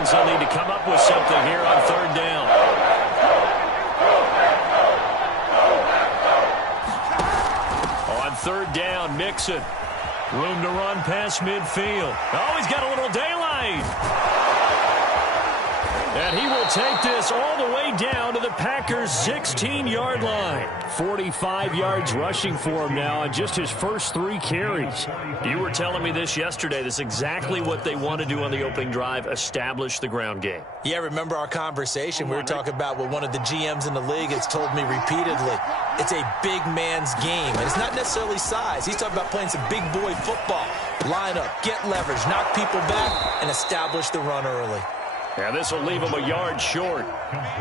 means they'll need to come up with something here on third down. On third down, Mixon. Room to run past midfield. Oh, he's got a little daylight. And he will take this all the way down to the Packers' 16-yard line. 45 yards rushing for him now on just his first 3 carries. You were telling me this yesterday. This is exactly what they want to do on the opening drive, establish the ground game. Yeah, remember our conversation. We were talking about what one of the GMs in the league has told me repeatedly. It's a big man's game, and it's not necessarily size. He's talking about playing some big boy football. Line up, get leverage, knock people back, and establish the run early. Yeah, this will leave him a yard short.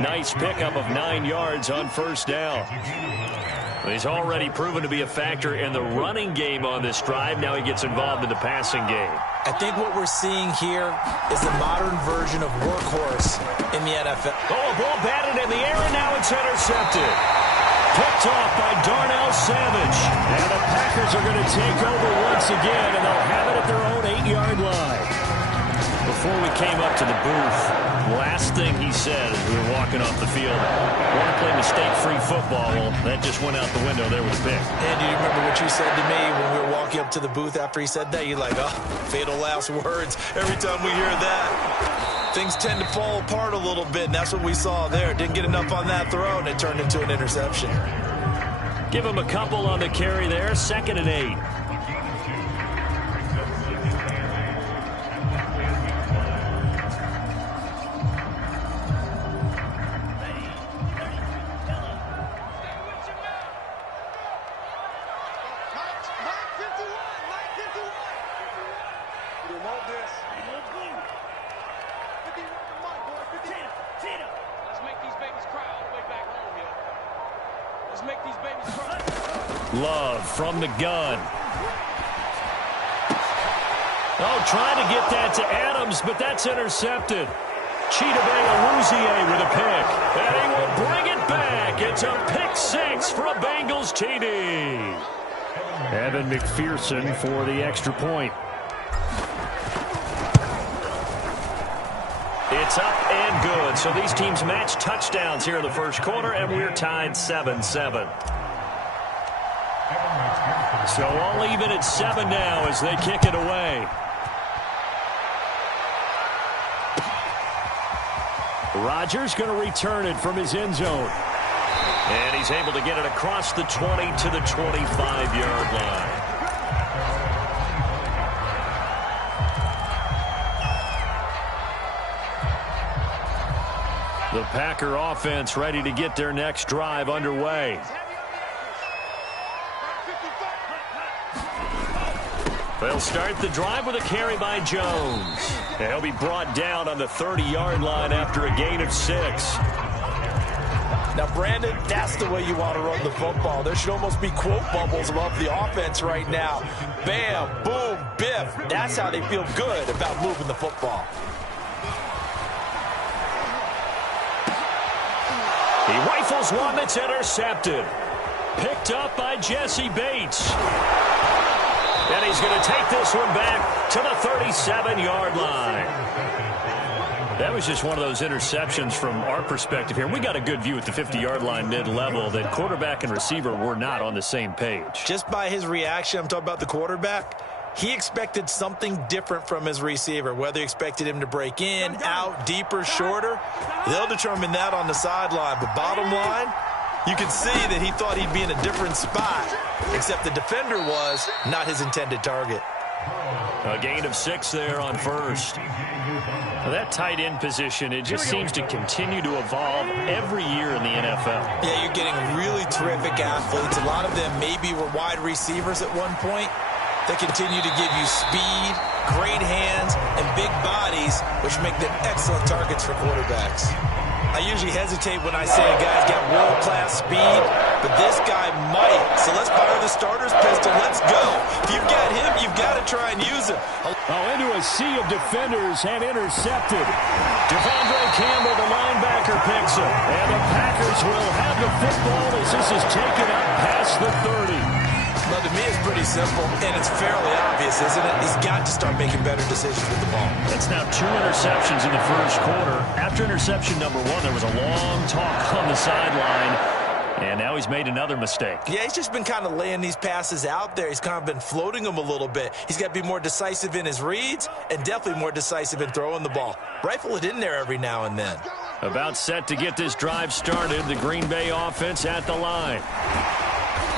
Nice pickup of 9 yards on first down. He's already proven to be a factor in the running game on this drive. Now he gets involved in the passing game. I think what we're seeing here is the modern version of workhorse in the NFL. Oh, a ball batted in the air, and now it's intercepted. Picked off by Darnell Savage. And the Packers are going to take over once again, and they'll have it at their own 8-yard line. Before we came up to the booth, last thing he said as we were walking off the field, I want to play mistake-free football. Well, that just went out the window there with a pick. And do you remember what you said to me when we were walking up to the booth after he said that? You're like, oh, fatal last words. Every time we hear that, things tend to fall apart a little bit, and that's what we saw there. Didn't get enough on that throw, and it turned into an interception. Give him a couple on the carry there, 2nd and 8. Love from the gun. Oh, trying to get that to Adams, but that's intercepted. Chidobe Awuzie with a pick. And he will bring it back. It's a pick 6 for a Bengals TD. Evan McPherson for the extra point. It's up and good. So these teams match touchdowns here in the first quarter, and we're tied 7-7. So all even at 7 now as they kick it away. Rodgers going to return it from his end zone. And he's able to get it across the 20 to the 25-yard line. The Packer offense ready to get their next drive underway. They'll start the drive with a carry by Jones. And he'll be brought down on the 30-yard line after a gain of 6. Now, Brandon, that's the way you want to run the football. There should almost be quote bubbles above the offense right now. Bam, boom, biff. That's how they feel good about moving the football. He rifles one that's intercepted. Picked up by Jesse Bates. And he's going to take this one back to the 37-yard line. That was just one of those interceptions from our perspective here. We got a good view at the 50-yard line mid-level that quarterback and receiver were not on the same page. Just by his reaction, I'm talking about the quarterback, he expected something different from his receiver. Whether he expected him to break in, out, deeper, shorter, they'll determine that on the sideline. But bottom line, you can see that he thought he'd be in a different spot, except the defender was not his intended target. A gain of 6 there on first. Now that tight end position, it just seems to continue to evolve every year in the NFL. Yeah, you're getting really terrific athletes. A lot of them maybe were wide receivers at one point. They continue to give you speed, great hands, and big bodies, which make them excellent targets for quarterbacks. I usually hesitate when I say a guy's got world-class speed, but this guy might. So let's fire the starter's pistol. Let's go. If you've got him, you've got to try and use him. Oh, into a sea of defenders and intercepted. Devondre Campbell, the linebacker, picks it. And the Packers will have the football as this is taken up past the 30. Well, to me, it's pretty simple, and it's fairly obvious, isn't it? He's got to start making better decisions with the ball. That's now 2 interceptions in the first quarter. After interception number 1, there was a long talk on the sideline, and now he's made another mistake. Yeah, he's just been kind of laying these passes out there. He's kind of been floating them a little bit. He's got to be more decisive in his reads and definitely more decisive in throwing the ball. Rifle it in there every now and then. About set to get this drive started, the Green Bay offense at the line.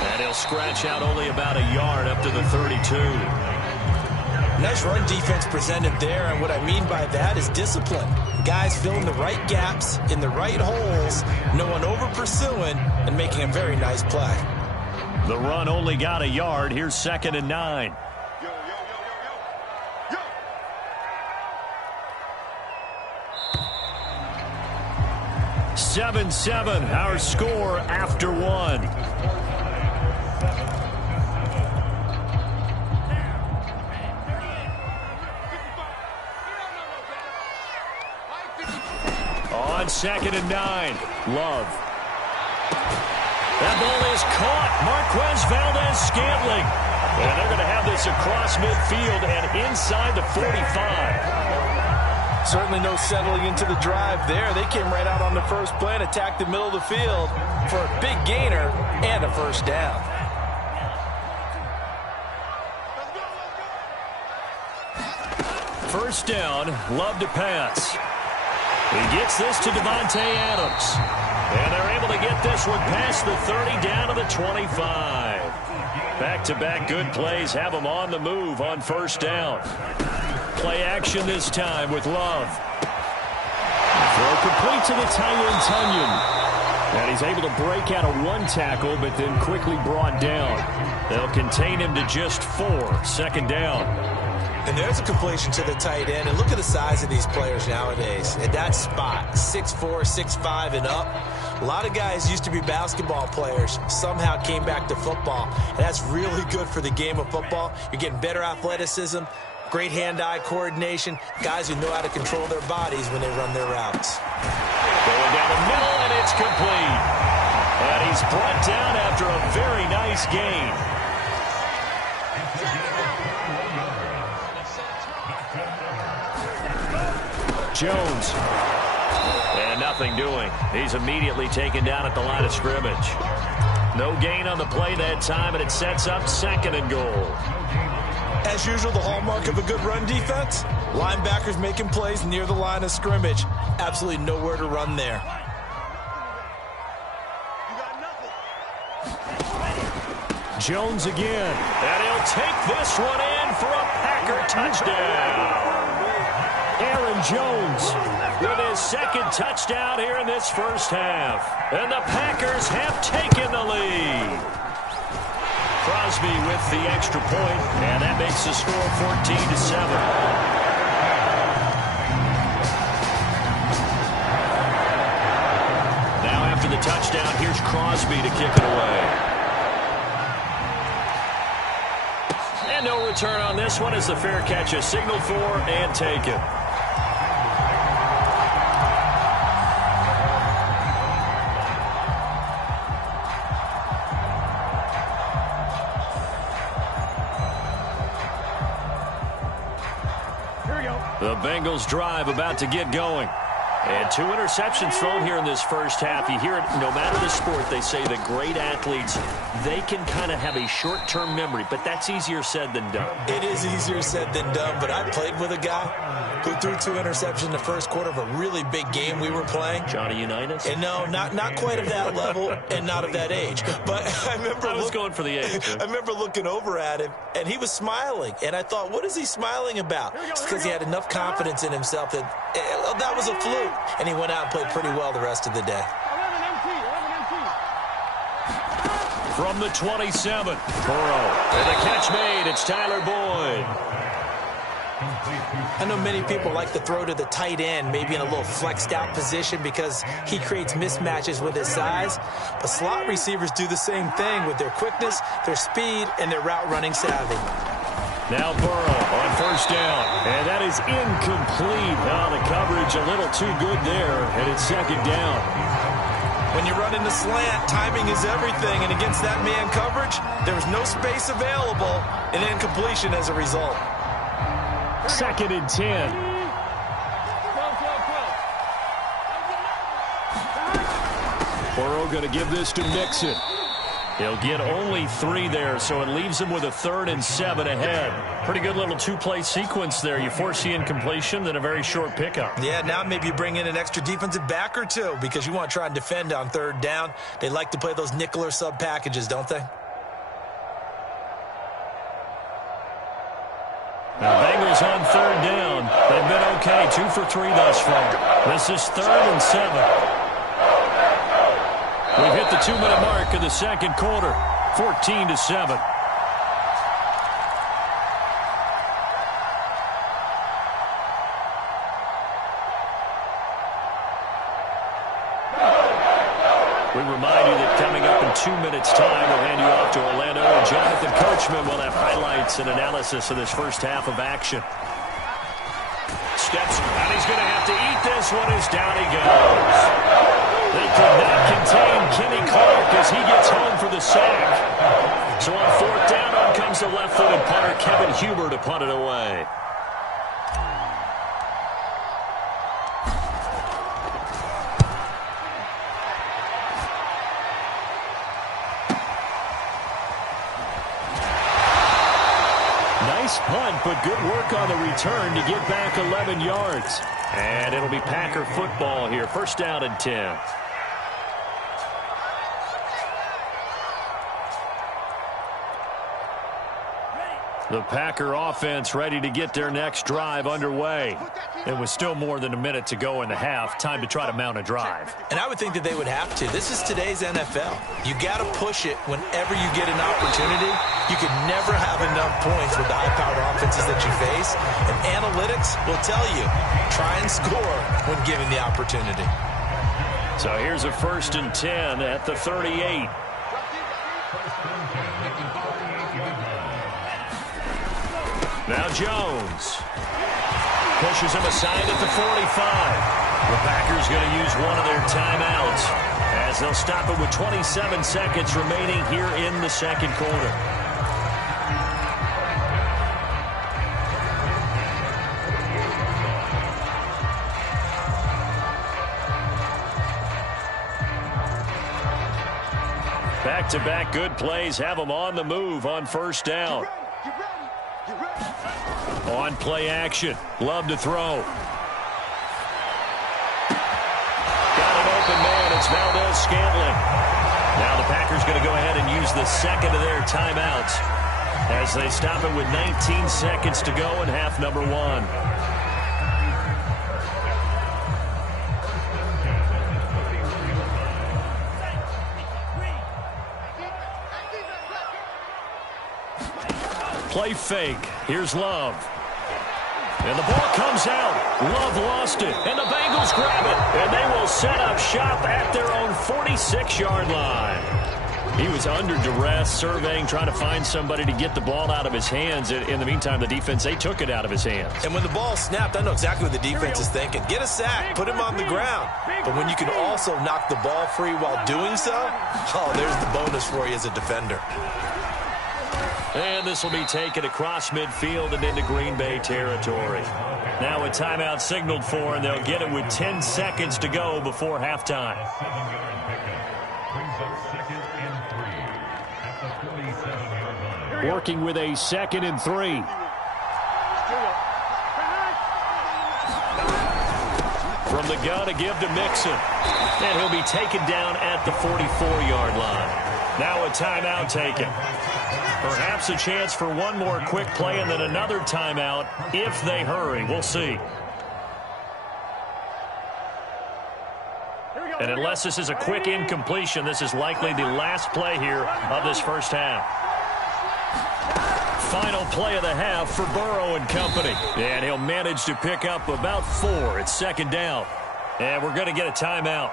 And he'll scratch out only about a yard up to the 32. Nice run defense presented there, and what I mean by that is discipline. Guys filling the right gaps in the right holes, no one over-pursuing, and making a very nice play. The run only got a yard. Here's 2nd and 9. 7-7, our score after 1. On 2nd and 9, Love. That ball is caught. Marquez Valdez-Scantling. And they're going to have this across midfield and inside the 45. Certainly no settling into the drive there. They came right out on the first play and attacked the middle of the field for a big gainer and a first down. First down, Love to pass. He gets this to Devontae Adams. And they're able to get this one past the 30 down to the 25. Back-to-back good plays have them on the move on first down. Play action this time with Love. Throw complete to the tight end Tunyon. And he's able to break out of 1 tackle, but then quickly brought down. They'll contain him to just 4. 2nd down. And there's a completion to the tight end. And look at the size of these players nowadays. At that spot, 6'4", 6'5", and up. A lot of guys used to be basketball players, somehow came back to football. And that's really good for the game of football. You're getting better athleticism, great hand-eye coordination, guys who know how to control their bodies when they run their routes. Going down the middle, and it's complete. And he's brought down after a very nice gain. Jones. And nothing doing. He's immediately taken down at the line of scrimmage. No gain on the play that time, and it sets up 2nd and goal. As usual, the hallmark of a good run defense, linebackers making plays near the line of scrimmage. Absolutely nowhere to run there. Jones again. And he'll take this one in for a Packer touchdown. Aaron Jones with his 2nd touchdown here in this first half. And the Packers have taken the lead. Crosby with the extra point, and that makes the score 14-7. Now after the touchdown, here's Crosby to kick it away. And no return on this one as the fair catch is signaled for and taken. The Bengals drive about to get going. And 2 interceptions thrown here in this first half. You hear it no matter the sport, they say that great athletes, they can kind of have a short-term memory, but that's easier said than done. It is easier said than done, but I played with a guy who threw 2 interceptions in the first quarter of a really big game we were playing. Johnny Unitas? And no, not quite of that level and not of that age. But I was going for the age. I remember looking over at him, and he was smiling. And I thought, what is he smiling about? It's because he had enough confidence in himself that that was a fluke. And he went out and played pretty well the rest of the day. From the 27, Burrow. And the catch made. It's Tyler Boyd. I know many people like to throw to the tight end, maybe in a little flexed out position because he creates mismatches with his size. But slot receivers do the same thing with their quickness, their speed, and their route running savvy. Now Burrow on first down, and that is incomplete. Now the coverage a little too good there, and it's 2nd down. When you run into slant, timing is everything, and against that man coverage, there was no space available, and incompletion as a result. 2nd and 10. Burrow going to give this to Mixon. He'll get only 3 there, so it leaves him with a 3rd and 7 ahead. Pretty good little 2-play sequence there. You force the incompletion, then a very short pickup. Yeah, now maybe you bring in an extra defensive back or 2 because you want to try and defend on 3rd down. They like to play those nickel or sub packages, don't they? The Bengals on 3rd down. They've been okay, 2 for 3 thus far. This is 3rd and 7. We've hit the 2-minute mark of the second quarter, 14-7. We remind you that coming up in 2 minutes' time, we'll hand you off to Orlando, and Jonathan Coachman will have highlights and analysis of this first half of action. Steps, and he's going to have to eat this one as down he goes. They could not contain Kenny Clark as he gets home for the sack. So on 4th down, on comes the left-footed punter Kevin Huber to punt it away. Nice punt, but good work on the return to get back 11 yards. And it'll be Packer football here. 1st down and 10. The Packer offense ready to get their next drive underway. It was still more than a minute to go in the half. Time to try to mount a drive. And I would think that they would have to. This is today's NFL. You got to push it whenever you get an opportunity. You can never have enough points with the high-powered offenses that you face. And analytics will tell you, try and score when given the opportunity. So here's a 1st and 10 at the 38. Now Jones pushes him aside at the 45. The Packers going to use one of their timeouts as they'll stop it with 27 seconds remaining here in the second quarter. Back-to-back good plays have them on the move on 1st down. On play action. Love to throw. Got an open man. It's Valdez-Scantling. Now the Packers going to go ahead and use the 2nd of their timeouts as they stop it with 19 seconds to go in half number 1. Play fake. Here's Love. And the ball comes out. Love lost it. And the Bengals grab it. And they will set up shop at their own 46-yard line. He was under duress, surveying, trying to find somebody to get the ball out of his hands. In the meantime, the defense, they took it out of his hands. And when the ball snapped, I know exactly what the defense is thinking. Get a sack, put him on the ground. But when you can also knock the ball free while doing so, oh, there's the bonus for you as a defender. And this will be taken across midfield and into Green Bay territory. Now a timeout signaled for, and they'll get it with 10 seconds to go before halftime. Working with a 2nd and 3. From the gun, a give to Mixon. And he'll be taken down at the 44-yard line. Now a timeout taken. Perhaps a chance for one more quick play and then another timeout if they hurry. We'll see. And unless this is a quick incompletion, this is likely the last play here of this first half. Final play of the half for Burrow and company. And he'll manage to pick up about 4. It's 2nd down. And we're going to get a timeout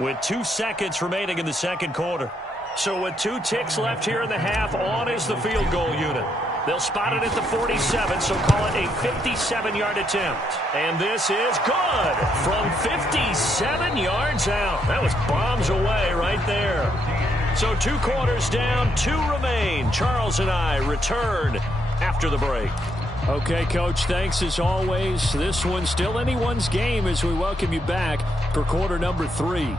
with 2 seconds remaining in the second quarter. So with 2 ticks left here in the half, on is the field goal unit. They'll spot it at the 47, so call it a 57-yard attempt. And this is good from 57 yards out. That was bombs comes away right there. So 2 quarters down, 2 remain. Charles and I return after the break. Okay, Coach, thanks as always. This one's still anyone's game as we welcome you back for quarter number 3. The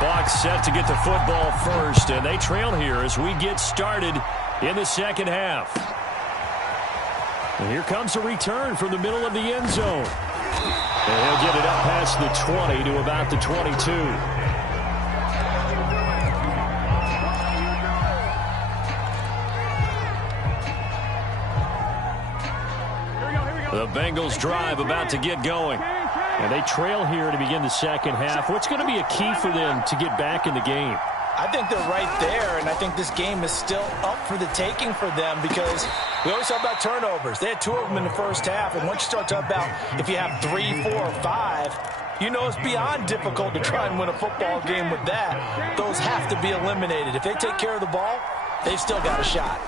Bucs set to get the football first, and they trail here as we get started in the second half. And here comes a return from the middle of the end zone. And he'll get it up past the 20 to about the 22. The Bengals drive about to get going. And they trail here to begin the second half. What's going to be a key for them to get back in the game? I think they're right there, and I think this game is still up for the taking for them because we always talk about turnovers. They had 2 of them in the first half, and once you start talking about if you have 3, 4, or 5, you know it's beyond difficult to try and win a football game with that. Those have to be eliminated. If they take care of the ball, they've still got a shot.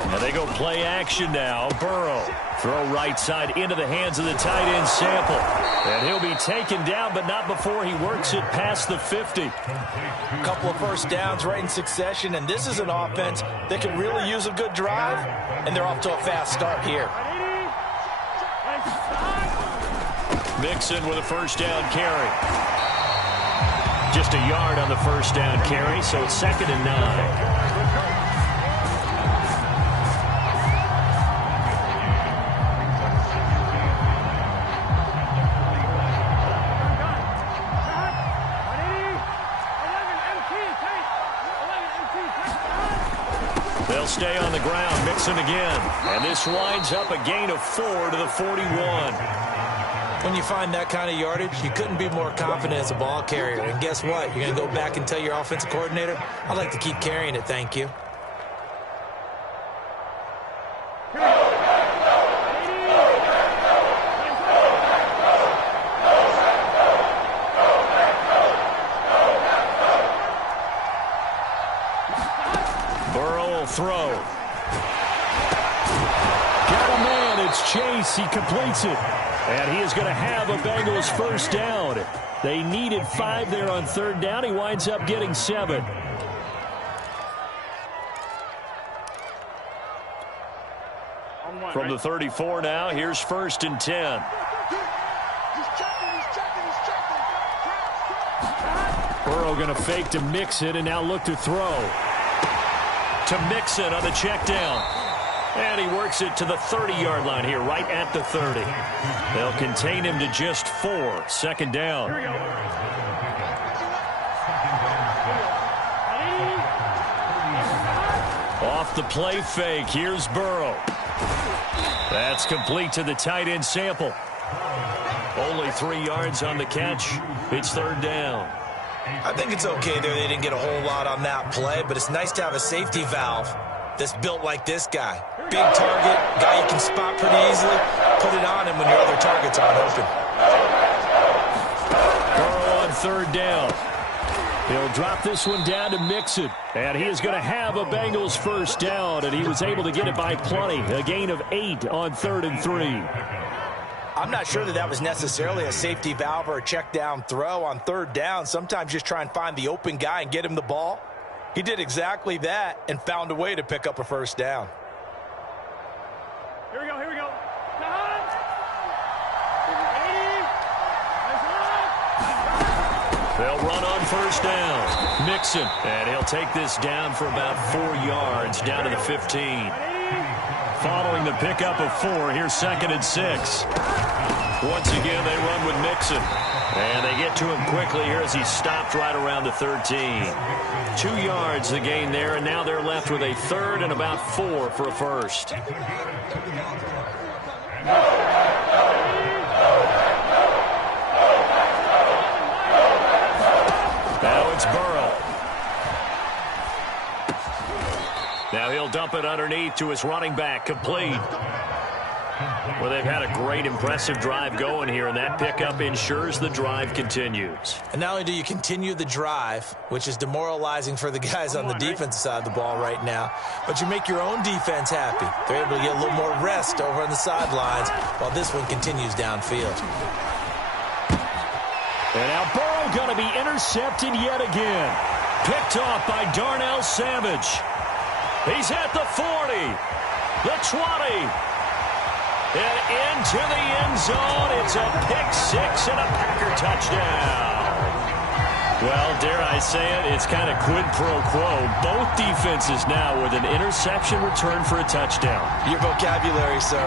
And they go play action now. Burrow. Throw right side into the hands of the tight end Sample. And he'll be taken down, but not before he works it past the 50. A couple of first downs right in succession, and this is an offense that can really use a good drive, and they're off to a fast start here. Mixon with a first down carry. Just a yard on the first down carry, so it's 2nd and 9. They'll stay on the ground. Mixon again. And this winds up a gain of 4 to the 41. When you find that kind of yardage, you couldn't be more confident as a ball carrier. And guess what? You're going to go back and tell your offensive coordinator, I'd like to keep carrying it, thank you. Throw. Got a man. It's Chase. He completes it. And he is going to have a Bengals first down. They needed 5 there on 3rd down. He winds up getting 7. From the 34 now, here's 1st and 10. Burrow going to fake to Mixon and now look to throw. To Mixon on the check down. And he works it to the 30-yard line here, right at the 30. They'll contain him to just 4. 2nd down. Off the play fake. Here's Burrow. That's complete to the tight end Sample. Only 3 yards on the catch. It's 3rd down. I think it's okay there. They didn't get a whole lot on that play, but it's nice to have a safety valve that's built like this guy. Big target, guy you can spot pretty easily. Put it on him when your other targets aren't open. Burrow on 3rd down. He'll drop this one down to Mixon. And he is going to have a Bengals first down, and he was able to get it by plenty. A gain of 8 on 3rd and 3. I'm not sure that was necessarily a safety valve or a check down throw on 3rd down. Sometimes just try and find the open guy and get him the ball. He did exactly that and found a way to pick up a first down. Here we go, here we go. They'll run on first down. Mixon, and he'll take this down for about 4 yards, down to the 15. Following the pickup of 4, here's 2nd and 6. Once again, they run with Mixon. And they get to him quickly here as he stopped right around the 13. 2 yards the gain there, and now they're left with a 3rd and about 4 for a first. Now it's Burrow. Now he'll dump it underneath to his running back, complete. Well, they've had a great, impressive drive going here, and that pickup ensures the drive continues. And not only do you continue the drive, which is demoralizing for the guys on the defensive side of the ball right now, but you make your own defense happy. They're able to get a little more rest over on the sidelines while this one continues downfield. And now Burrow going to be intercepted yet again. Picked off by Darnell Savage. He's at the 40, the 20, and into the end zone. It's a pick-6 and a Packer touchdown. Well, dare I say it, it's kind of quid pro quo. Both defenses now with an interception return for a touchdown. Your vocabulary, sir.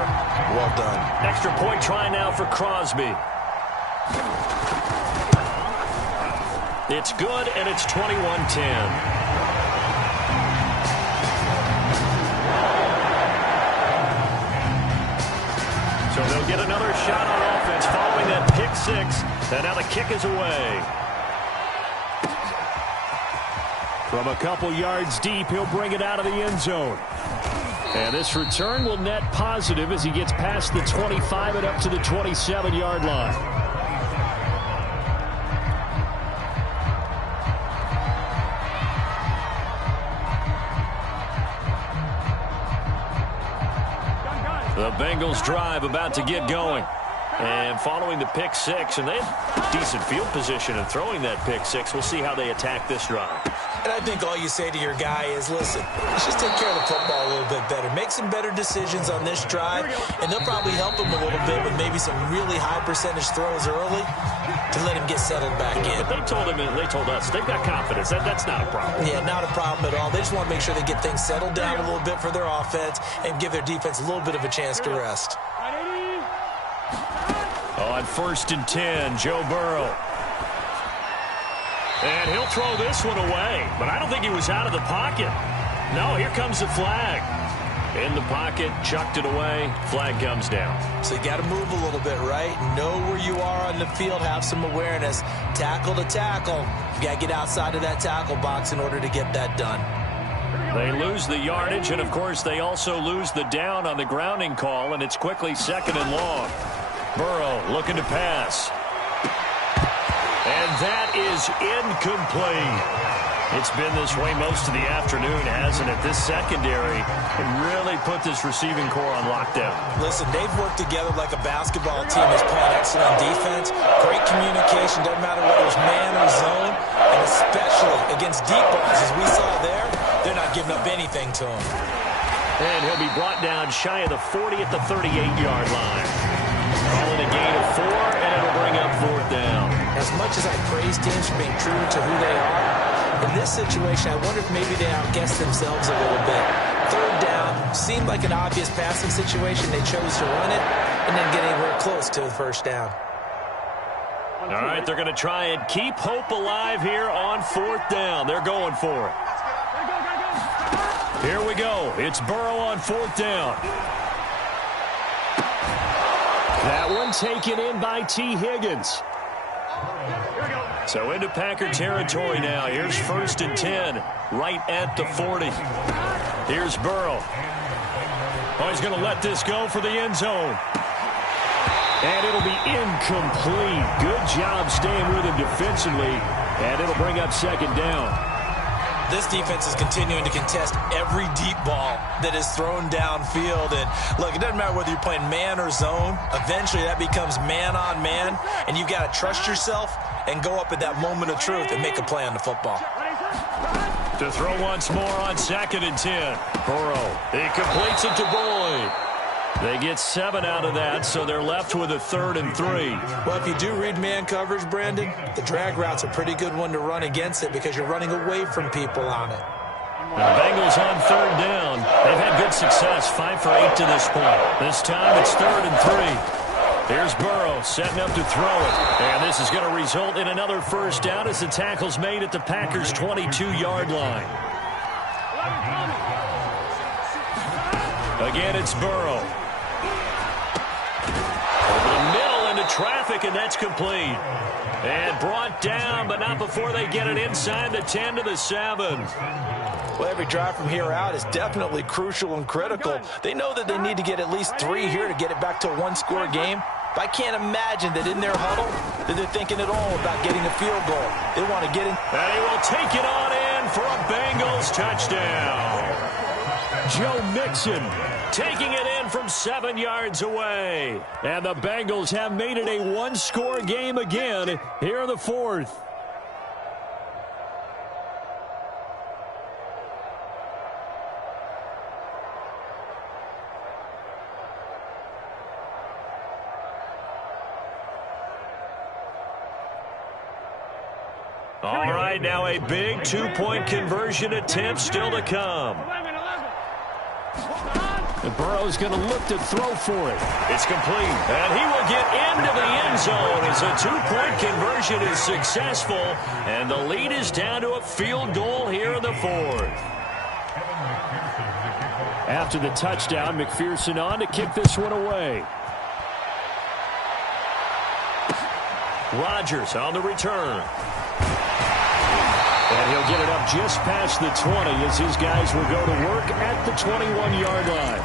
Well done. Extra point try now for Crosby. It's good, and it's 21-10. So they'll get another shot on offense following that pick-6, and now the kick is away. From a couple yards deep, he'll bring it out of the end zone. And this return will net positive as he gets past the 25 and up to the 27-yard line. The Bengals drive about to get going. And following the pick-6, and they have decent field position in throwing that pick-6. We'll see how they attack this drive. And I think all you say to your guy is, listen, let's just take care of the football a little bit better. Make some better decisions on this drive, and they'll probably help him a little bit with maybe some really high percentage throws early to let him get settled back in. But they told us they've got confidence. That's not a problem. Yeah, not a problem at all. They just want to make sure they get things settled down a little bit for their offense and give their defense a little bit of a chance to rest. On 1st and 10, Joe Burrow. And he'll throw this one away, but I don't think he was out of the pocket. No, here comes the flag. In the pocket, chucked it away, flag comes down. So you got to move a little bit, right? Know where you are on the field, have some awareness. Tackle to tackle. You got to get outside of that tackle box in order to get that done. They lose the yardage, and of course they also lose the down on the grounding call, and it's quickly 2nd and long. Burrow looking to pass. And that is incomplete. It's been this way most of the afternoon, hasn't it? This secondary really put this receiving core on lockdown. Listen, they've worked together like a basketball team that's playing excellent defense. Great communication, doesn't matter whether it's man or zone. And especially against deep balls, as we saw there, they're not giving up anything to him. And he'll be brought down shy of the 40 at the 38-yard line. Calling a gain of 4, and it'll bring up 4th down. As much as I praise teams for being true to who they are, in this situation, I wonder if maybe they outguessed themselves a little bit. 3rd down seemed like an obvious passing situation. They chose to run it and then get anywhere close to the 1st down. All right, they're going to try and keep hope alive here on 4th down. They're going for it. Here we go. It's Burrow on 4th down. That one taken in by T. Higgins. So into Packer territory now. Here's 1st and 10, right at the 40. Here's Burrow. Oh, he's going to let this go for the end zone. And it'll be incomplete. Good job staying with him defensively. And it'll bring up 2nd down. This defense is continuing to contest every deep ball that is thrown downfield. And look, it doesn't matter whether you're playing man or zone. Eventually that becomes man on man. And you've got to trust yourself and go up at that moment of truth and make a play on the football. To throw once more on 2nd and 10. Burrow, he completes it to Boyd. They get 7 out of that, so they're left with a 3rd and 3. Well, if you do read man coverage, Brandon, the drag route's a pretty good one to run against it because you're running away from people on it. The Bengals on 3rd down. They've had good success, 5 for 8 to this point. This time it's 3rd and 3. Here's Burrow setting up to throw it. And this is going to result in another 1st down as the tackle's made at the Packers' 22-yard line. Again, it's Burrow. Over the middle into traffic, and that's complete. And brought down, but not before they get it inside the 10 to the 7. Well, every drive from here out is definitely crucial and critical. They know that they need to get at least 3 here to get it back to a one-score game. But I can't imagine that in their huddle that they're thinking at all about getting a field goal. They want to get in. And he will take it on in for a Bengals touchdown. Joe Mixon taking it in from 7 yards away. And the Bengals have made it a one-score game again here in the fourth. All right, now a big two-point conversion attempt still to come. And Burrow's going to look to throw for it. It's complete. And he will get into the end zone as a two-point conversion is successful. And the lead is down to a field goal here in the fourth. After the touchdown, McPherson on to kick this one away. Rodgers on the return. And he'll get it up just past the 20 as his guys will go to work at the 21-yard line.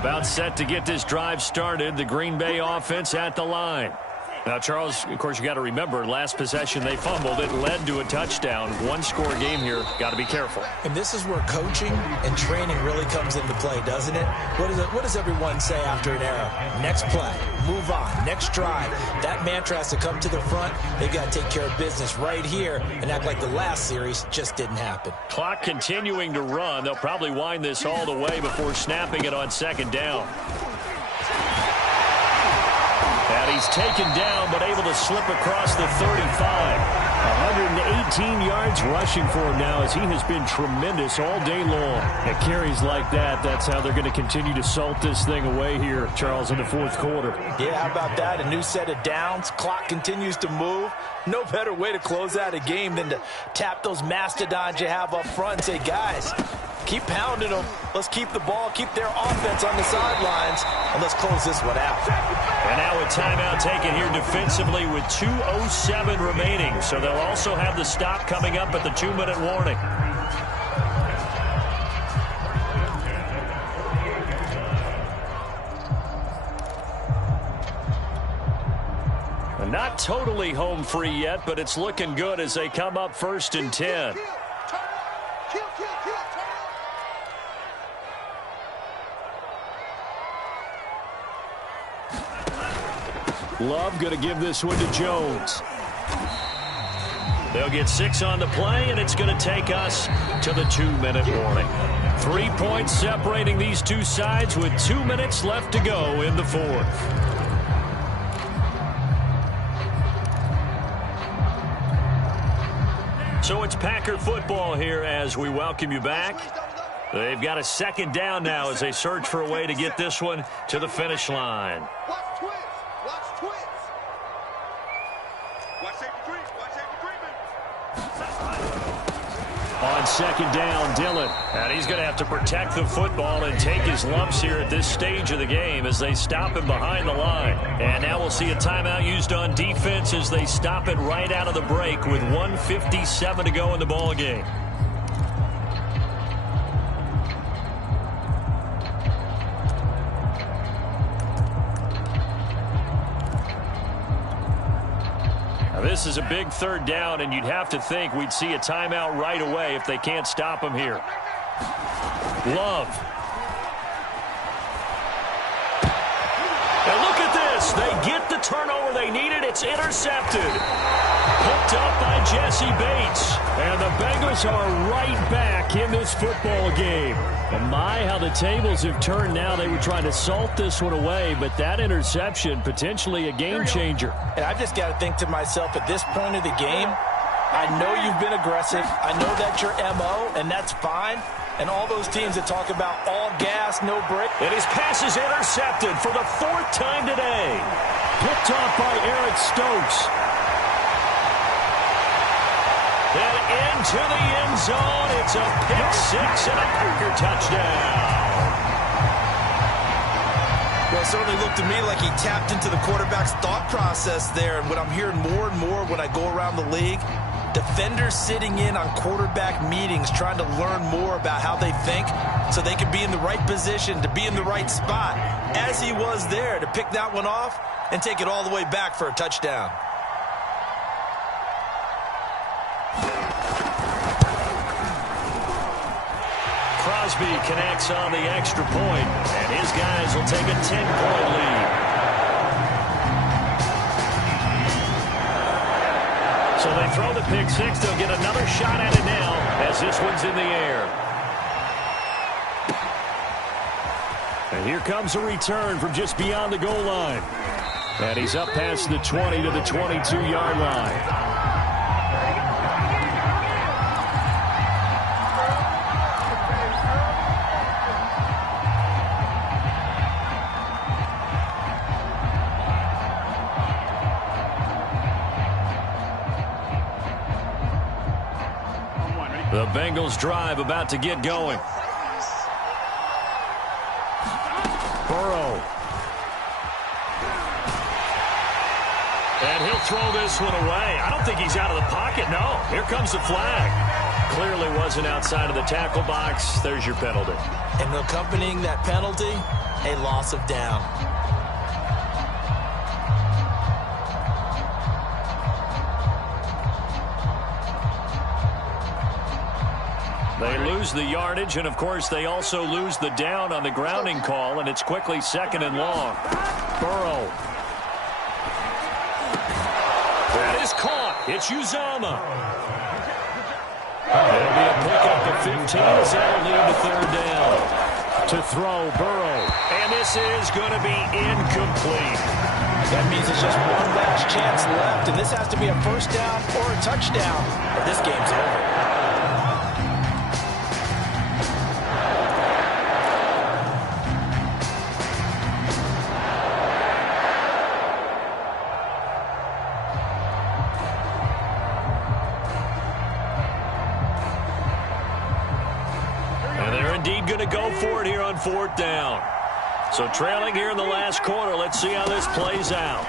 About set to get this drive started, the Green Bay offense at the line. Now, Charles, of course, you got to remember, last possession they fumbled. It led to a touchdown. One-score game here. Got to be careful. And this is where coaching and training really comes into play, doesn't it? What does everyone say after an error? Next play, move on, next drive. That mantra has to come to the front. They've got to take care of business right here and act like the last series just didn't happen. Clock continuing to run. They'll probably wind this all the way before snapping it on second down. And he's taken down, but able to slip across the 35. 118 yards rushing for him now as he has been tremendous all day long. At carries like that, that's how they're going to continue to salt this thing away here, Charles, in the fourth quarter. Yeah, how about that? A new set of downs. Clock continues to move. No better way to close out a game than to tap those mastodons you have up front and say, guys, keep pounding them. Let's keep the ball, keep their offense on the sidelines, and let's close this one out. And now a timeout taken here defensively with 2:07 remaining. So they'll also have the stop coming up at the 2-minute warning. Not totally home free yet, but it's looking good as they come up 1st and 10. Love going to give this one to Jones. They'll get 6 on the play, and it's going to take us to the 2-minute warning. 3 points separating these two sides with 2 minutes left to go in the fourth. So it's Packer football here as we welcome you back. They've got a second down now as they search for a way to get this one to the finish line. Watch twins. Watch twins. Watch safety treatment. Watch safety treatment. On second down, Dillon. And he's going to have to protect the football and take his lumps here at this stage of the game as they stop him behind the line. And now we'll see a timeout used on defense as they stop it right out of the break with 1:57 to go in the ball game. Now this is a big third down, and you'd have to think we'd see a timeout right away if they can't stop him here. Love. And look at this. They get the turnover they needed. It's intercepted. Picked up by Jesse Bates. And the Bengals are right back in this football game. And my, how the tables have turned now. They were trying to salt this one away, but that interception, potentially a game changer. And I've just got to think to myself, at this point of the game, I know you've been aggressive. I know that's your MO, and that's fine. And all those teams that talk about all gas, no break. And his pass is intercepted for the 4th time today. Picked off by Eric Stokes. And into the end zone. It's a pick six and a Packer touchdown. Well, it certainly looked to me like he tapped into the quarterback's thought process there. And what I'm hearing more and more when I go around the league, defenders sitting in on quarterback meetings trying to learn more about how they think so they can be in the right position to be in the right spot. as he was there to pick that one off and take it all the way back for a touchdown. Crosby connects on the extra point, and his guys will take a 10-point lead. So they throw the pick six. They'll get another shot at it now as this one's in the air. And here comes a return from just beyond the goal line. And he's up past the 20 to the 22-yard line. The Bengals drive about to get going. Burrow. And he'll throw this one away. I don't think he's out of the pocket. No, here comes the flag. Clearly wasn't outside of the tackle box. There's your penalty. And accompanying that penalty, a loss of down. They lose the yardage, and, of course, they also lose the down on the grounding call, and it's quickly 2nd and long. Burrow. That is caught. It's Uzama. It'll be a pickup of 15 as that'll lead to 3rd down. To throw, Burrow. And this is going to be incomplete. That means it's just one last chance left, and this has to be a first down or a touchdown, or this game's over. Going to go for it here on 4th down. So trailing here in the last quarter. Let's see how this plays out.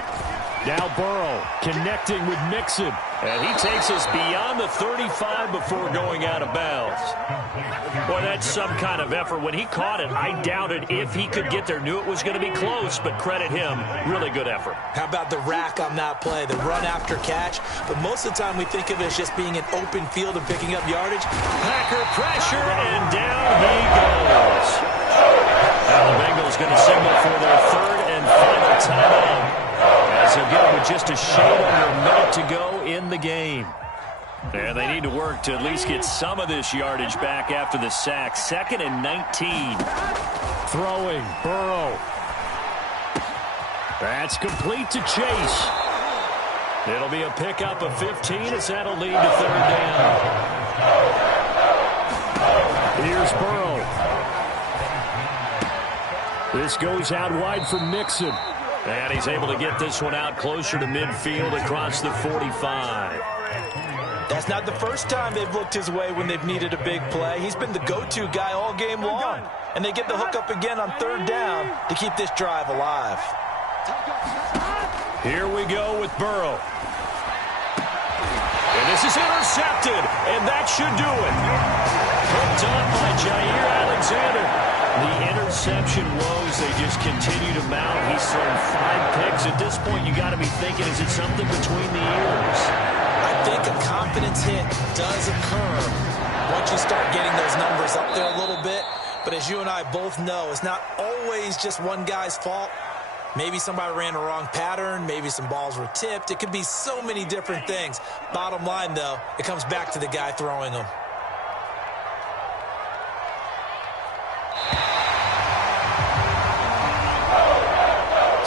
Now Burrow connecting with Mixon. And he takes us beyond the 35 before going out of bounds. Boy, that's some kind of effort. When he caught it, I doubted if he could get there. Knew it was going to be close, but credit him. Really good effort. How about the rack on that play, the run after catch? But most of the time we think of it as just being an open field and picking up yardage. Packer pressure, and down he goes. Now the Bengals going to signal for their 3rd and final timeout. As they'll get with just a shade under a minute to go in the game. And they need to work to at least get some of this yardage back after the sack. 2nd and 19. Throwing, Burrow. That's complete to Chase. It'll be a pickup of 15 as that'll lead to 3rd down. Here's Burrow. This goes out wide for Mixon. And he's able to get this one out closer to midfield across the 45. That's not the first time they've looked his way when they've needed a big play. He's been the go-to guy all game long. And they get the hook up again on 3rd down to keep this drive alive. Here we go with Burrow. And this is intercepted, and that should do it. Picked up by Jair Alexander. The interception woes, they just continue to mount. He's thrown 5 picks. At this point, you got to be thinking, is it something between the ears? I think a confidence hit does occur once you start getting those numbers up there a little bit. But as you and I both know, it's not always just one guy's fault. Maybe somebody ran a wrong pattern. Maybe some balls were tipped. It could be so many different things. Bottom line, though, it comes back to the guy throwing them.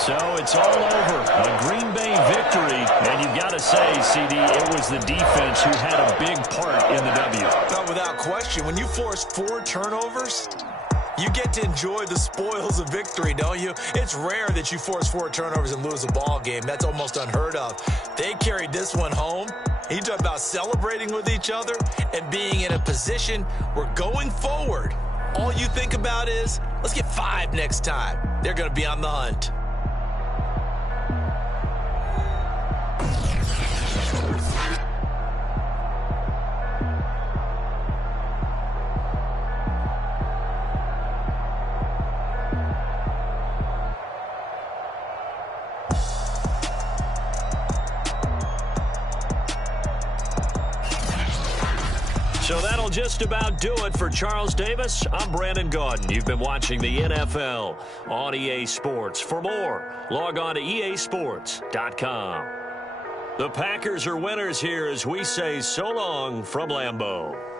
So it's all over. A Green Bay victory. And you've got to say, CD, it was the defense who had a big part in the W. Not without question. When you force 4 turnovers, you get to enjoy the spoils of victory, don't you? It's rare that you force 4 turnovers and lose a ball game. That's almost unheard of. They carried this one home. You talk about celebrating with each other and being in a position where going forward, all you think about is, let's get 5 next time. They're going to be on the hunt. So that'll just about do it for Charles Davis. I'm Brandon Gaudin. You've been watching the NFL on EA Sports. For more, log on to easports.com. The Packers are winners here as we say so long from Lambeau.